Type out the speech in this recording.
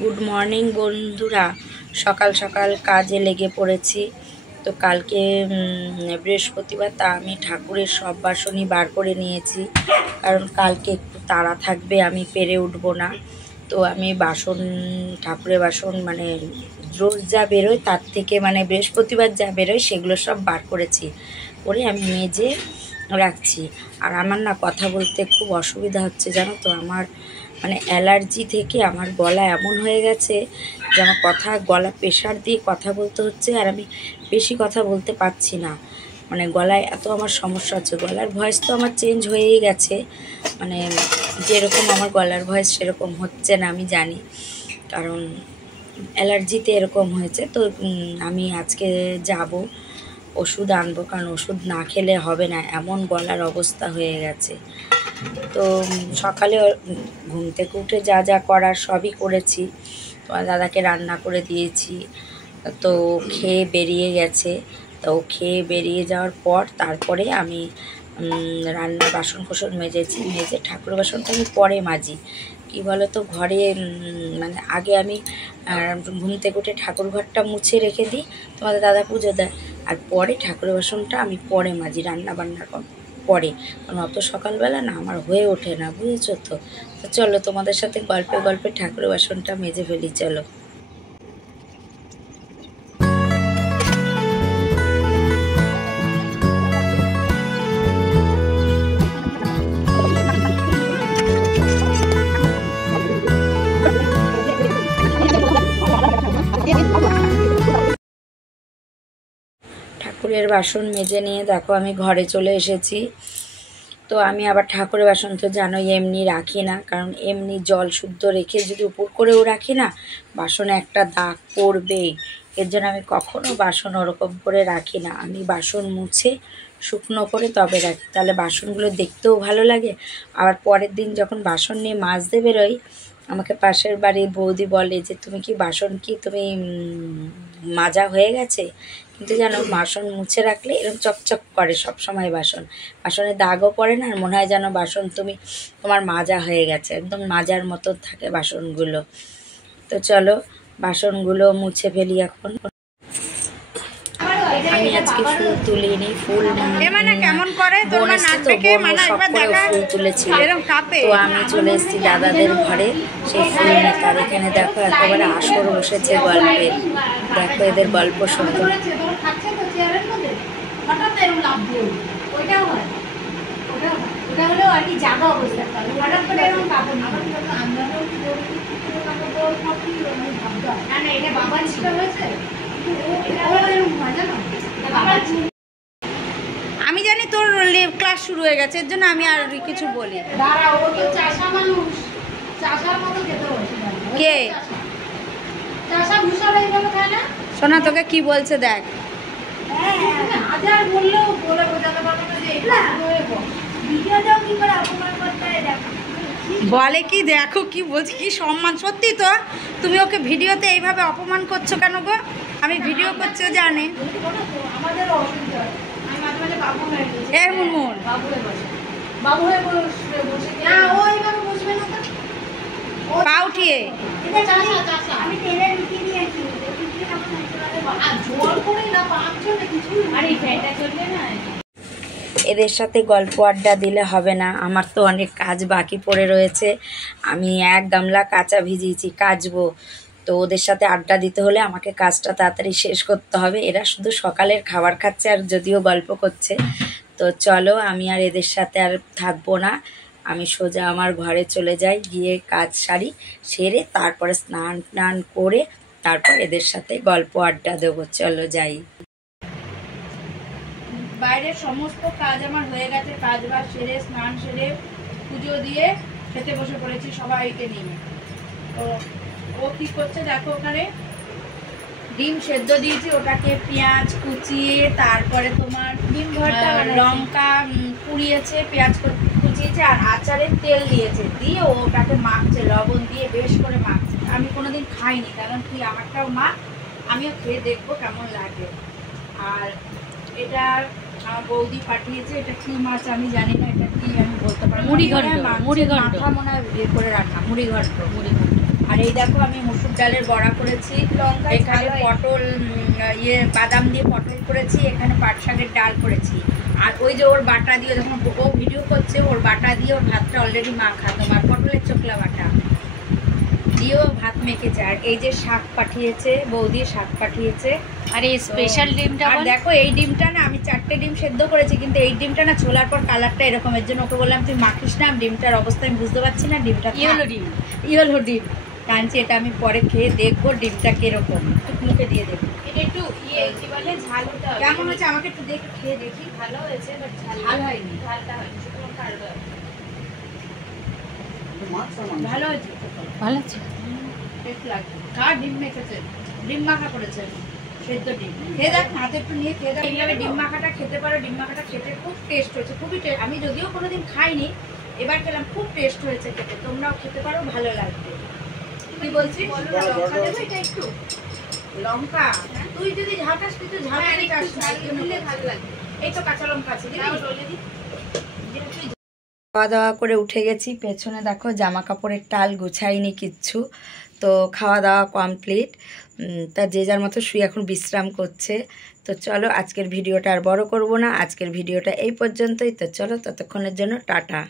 Good morning বন্ধুরা। সকাল সকাল কাজে লেগে পড়েছি। তো কালকে বৃহস্পতিবার, তা আমি ঠাকুরের সব বাসনই বার করে নিয়েছি, কারণ কালকে একটু তাড়া থাকবে, আমি পেরে উঠবো না। তো আমি বাসন, ঠাকুরের বাসন মানে রোজ যা বেরোয় তার থেকে মানে বৃহস্পতিবার যা বেরোয় সেগুলো সব বার করেছি, করে আমি মেজে রাখছি। আর আমার না কথা বলতে খুব অসুবিধা হচ্ছে, জানো তো। আমার মানে অ্যালার্জি থেকে আমার গলা এমন হয়ে গেছে যে আমার গলা প্রেশার দিয়ে কথা বলতে হচ্ছে, আর আমি বেশি কথা বলতে পারছি না। মানে গলায় এত আমার সমস্যা হচ্ছে। গলার ভয়েস তো আমার চেঞ্জ হয়েই গেছে, মানে যেরকম আমার গলার ভয়েস সেরকম হচ্ছে না, আমি জানি, কারণ অ্যালার্জিতে এরকম হয়েছে। তো আমি আজকে যাব, ওষুধ আনবো, কারণ ওষুধ না খেলে হবে না, এমন গলার অবস্থা হয়ে গেছে। তো সকালে ঘুম থেকে উঠে যা যা করার সবই করেছি। তোমার দাদাকে রান্না করে দিয়েছি, তো খেয়ে বেরিয়ে গেছে। তো খেয়ে বেরিয়ে যাওয়ার পর তারপরে আমি রান্নার বাসন কোসন মেজেছি। মেজে ঠাকুর বাসনটা আমি পরে মাজি। কী বলো তো, ঘরে মানে আগে আমি ঘুম থেকে উঠে ঠাকুর ঘরটা মুছে রেখে দিই, তোমাদের দাদা পুজো দেয়, আর পরে ঠাকুর বাসনটা আমি পরে মাজি, রান্না বান্নার পরে। কারণ অত সকালবেলা না আমার হয়ে ওঠে না, বুঝেছো তো। তো চলো তোমাদের সাথে গল্পে গল্পে ঠাকুরের বাসনটা মেজে ফেলি, চলো। ঠাকুরের বাসন মেজে নিয়ে দেখো আমি ঘরে চলে এসেছি। তো আমি আবার ঠাকুরের বাসন তো জানোই এমনি রাখি না, কারণ এমনি জল শুদ্ধ রেখে যদি উপর করেও রাখি না, বাসনে একটা দাগ পড়বেই। এর জন্য আমি কখনো বাসন ওরকম করে রাখি না। আমি বাসন মুছে শুকনো করে তবে রাখি, তাহলে বাসনগুলো দেখতেও ভালো লাগে। আবার পরের দিন যখন বাসন নিয়ে মাজতে বেরোই, আমাকে পাশের বাড়ির বৌদি বলে যে তুমি কি বাসন কি তুমি মাজা হয়ে গেছে? কিন্তু জানো, বাসন মুছে রাখলে এরকম চকচক করে সব সময়, বাসনে দাগও পড়ে না, আর মনে হয় যেন বাসন তোমার মাজা হয়ে গেছে, একদম মাজার মতো থাকে বাসনগুলো। তো চলো বাসনগুলো মুছে ফেলি এখন। আমি আজকে ফুল তুলিনি, ফুল কেমন করে ফুল তুলেছি। তো আমি চলে এসেছি দাদাদের ঘরে সেই ফুল নিতে। আর এখানে দেখো একেবারে আসর বসেছে গল্পের, দেখো এদের গল্প শুনতে। আমি জানি তোর ক্লাস শুরু হয়ে গেছে, এর জন্য আমি আর কিছু বলি। কে শোনা, তোকে কি বলছে দেখ। বলে কি, দেখো কি বলছি, কি সম্মান। সত্যি তো, তুমি ওকে ভিডিওতে এইভাবে অপমান করছো কেন গো? আমি ভিডিও করছি, জানে। মুনমুন পা উঠিয়ে এদের সাথে গল্প আড্ডা দিলে হবে না, আমার তো অনেক কাজ বাকি পড়ে রয়েছে। আমি এক গামলা কাঁচা ভিজিয়েছি, কাচবো। তো ওদের সাথে আড্ডা দিতে হলে আমাকে কাজটা তাড়াতাড়ি শেষ করতে হবে। এরা শুধু সকালের খাবার খাচ্ছে আর যদিও গল্প করছে। তো চলো আমি আর এদের সাথে আর থাকবো না, আমি সোজা আমার ঘরে চলে যাই, গিয়ে কাজ সারি, সেরে তারপরে স্নান টান করে তারপর এদের সাথে গল্প আড্ডা দেবো। চলো যাই। বাইরের সমস্ত কাজ আমার হয়ে গেছে, কাজ বাজ সেরে স্নান সেরে পুজো দিয়ে খেতে বসে পড়েছি সবাইকে নিয়ে। তো ও কি করছে দেখো, ওখানে ডিম সেদ্ধ দিয়েছি, ওটাকে পেঁয়াজ কুচিয়ে, তারপরে তোমার ডিম ভর্তা লঙ্কা পুড়িয়েছে, পেঁয়াজ কুচিয়েছে, আর আচারের তেল দিয়েছে, দিয়ে ওটাকে মাখছে, লবণ দিয়ে বেশ করে মাখছে। আমি কোনোদিন খাইনি, কারণ তুই আমারটাও মাখ, আমিও খেয়ে দেখবো কেমন লাগে। আর এটা আমার বৌদি পাঠিয়েছে, এটা কি মাছ আমি জানি না, এটা কি আমি বলতে পারি। মুড়ি ঘন্ট, মাথা মনে হয় বিয়ে করে রান্না, মুড়ি ঘন্ট। আর এই দেখো আমি মসুর ডালের বড়া করেছি, এখানে পটল বাদাম দিয়ে পটল করেছি, এখানে পাট শাকের ডাল করেছি। আর ওই যে ওর বাটা দিয়ে যখন ও ভিডিও করছে ওর বাটা দিয়ে ওর ভাতটা অলরেডি মাখা, তোমার পটলের চোখলা বাটা দিয়েও ভাত মেখেছে। আর এই যে শাক পাঠিয়েছে বৌদি, শাক পাঠিয়েছে। আর এই স্পেশাল ডিমটা, আর দেখো এই ডিমটা না আমি 4টে ডিম সেদ্ধ করেছি, কিন্তু এই ডিমটা না ছোলার পর কালারটা এরকম, এর জন্য ওকে বললাম তুই মাখিস না, ডিমটার অবস্থা আমি বুঝতে পারছি না, ডিমটা ইয়েলো ডিম টানছি। এটা আমি পরে খেয়ে দেখবো ডিমটা কিরকম, একটু মুখে দিয়ে দেখবো। এটা একটু কি বলে ঝাল হতে হবে। কেমন হচ্ছে আমাকে একটু দেখে খেয়ে দেখি। ভালো হয়েছে বাট ঝাল হয়নি, ঝালটা হয়নি, শুকনো কালো ভালো হয়েছে, ভালো আছে। টেস্ট লাগছে। কার ডিম মেখেছে, ডিম মাখা করেছে সেদ্ধ ডিম। খেয়ে দেখ, হাতে একটু নিয়ে খেয়ে দেখ। এইভাবে ডিম মাখাটা খেতে পারো, ডিম মাখাটা খেতে খুব টেস্ট হয়েছে, খুবই টেস্ট। আমি যদিও কোনোদিন খাইনি, এবার খেলাম, খুব টেস্ট হয়েছে খেতে। তোমরাও খেতে পারো, ভালো লাগবে। কি বলছিস? লঙ্কা দেবো এটা একটু, লঙ্কা তুই যদি ঝাল খাস তুই তো ঝাল দিলে ভালো লাগবে। এই তো কাঁচা লঙ্কা আছে, খাওয়া দাওয়া করে উঠে গেছি। পেছনে দেখো জামা কাপড়ের টাল গুছাইনি কিচ্ছু, তো খাওয়া দাওয়া কমপ্লিট। তা যে যার মতো শুয়ে এখন বিশ্রাম করছে। তো চলো আজকের ভিডিওটা আর বড় করব না, আজকের ভিডিওটা এই পর্যন্তই। তো চলো ততক্ষণের জন্য টাটা।